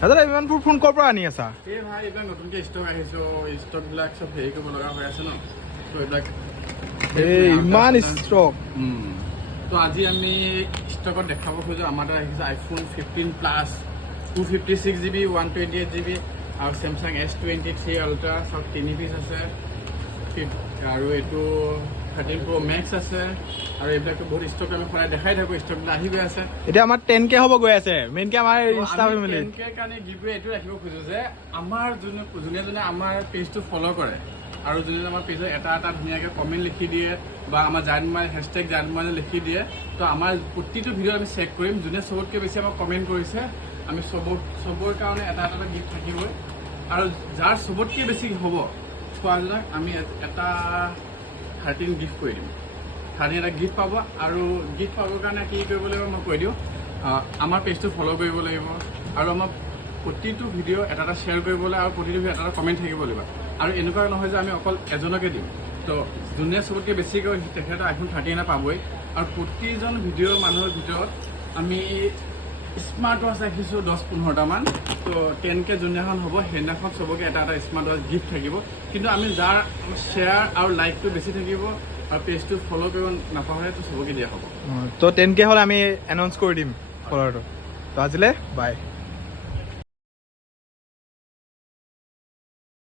দাদা ইমানবোৰ ফোন ক'ৰ পৰা আনি আছা? এই ভাই এইবিলাক নতুনকৈ ষ্টক আহিছে, ষ্টকবিলাক চব হেৰি কৰিব লগা হৈ আছে ন, তো এইবিলাক ইমান ষ্টক। তো আজি আমি ষ্টকত দেখাব খোজো আমাৰ তাত আহিছে আইফোন 15 প্লাছ 256 GB 128 GB আৰু চেমচাং S23 আল্ট্ৰা চব 3 পিচ আছে আৰু এইটো 13 Pro Max আছে আৰু এইবিলাকতো বহুত ষ্টক আমি সদায় দেখাই থাকোঁ, ষ্টকবিলাক আহি গৈ আছে। এতিয়া আমাৰ 10K হ'ব গৈ আছে, মেইনকৈ আমাৰ ইনষ্টা ফেমিলি 10K কাৰণে গিভৱে এইটো ৰাখিব খোজো যে আমাৰ যোনে আমাৰ পেজটো ফ'ল' কৰে আৰু যোনে আমাৰ পেজত এটা ধুনীয়াকৈ কমেণ্ট লিখি দিয়ে বা আমাৰ জানমাই হেছটেগ জানমাই লিখি দিয়ে, তো আমাৰ প্ৰতিটো ভিডিঅ' আমি চেক কৰিম, যোনে চবতকৈ বেছি আমাক কমেণ্ট কৰিছে আমি চবৰ কাৰণে এটা গিফ্ট থাকিবই আৰু যাৰ চবতকৈ বেছি হ'ব চোৱাজনক আমি এটা 13 গিফ্ট কৰি দিম। 13 এটা গিফ্ট পাব আৰু গিফ্ট পাবৰ কাৰণে কি কৰিব লাগিব মই কৈ দিওঁ, আমাৰ পেজটো ফ'ল' কৰিব লাগিব আৰু আমাৰ প্ৰতিটো ভিডিঅ' এটা শ্বেয়াৰ কৰিব লাগিব আৰু প্ৰতিটো ভিডিঅ' এটা কমেণ্ট থাকিব লাগিব আৰু এনেকুৱা নহয় যে আমি অকল এজনকে দিম, তো যোনে চবতকৈ বেছিকৈ তেখেতে আইফোন 13 এটা পাবই আৰু প্ৰতিজন ভিডিঅ' মানুহৰ ভিতৰত আমি স্মাৰ্ট ৱাচ ৰাখিছোঁ 10-15টামান, তো 10K যোনদিনাখন হ'ব সেইদিনাখন চবকে এটা স্মাৰ্ট ৱাচ গিফ্ট থাকিব, কিন্তু আমি যাৰ শ্বেয়াৰ আৰু লাইকটো বেছি থাকিব আৰু পেজটো ফ'ল' কৰিব নাপাহৰে তো চবকে দিয়া হ'ব। তো 10K হ'লে আমি এনাউন্স কৰি দিম ফলোৱাৰটো। তো আজিলৈ বাই।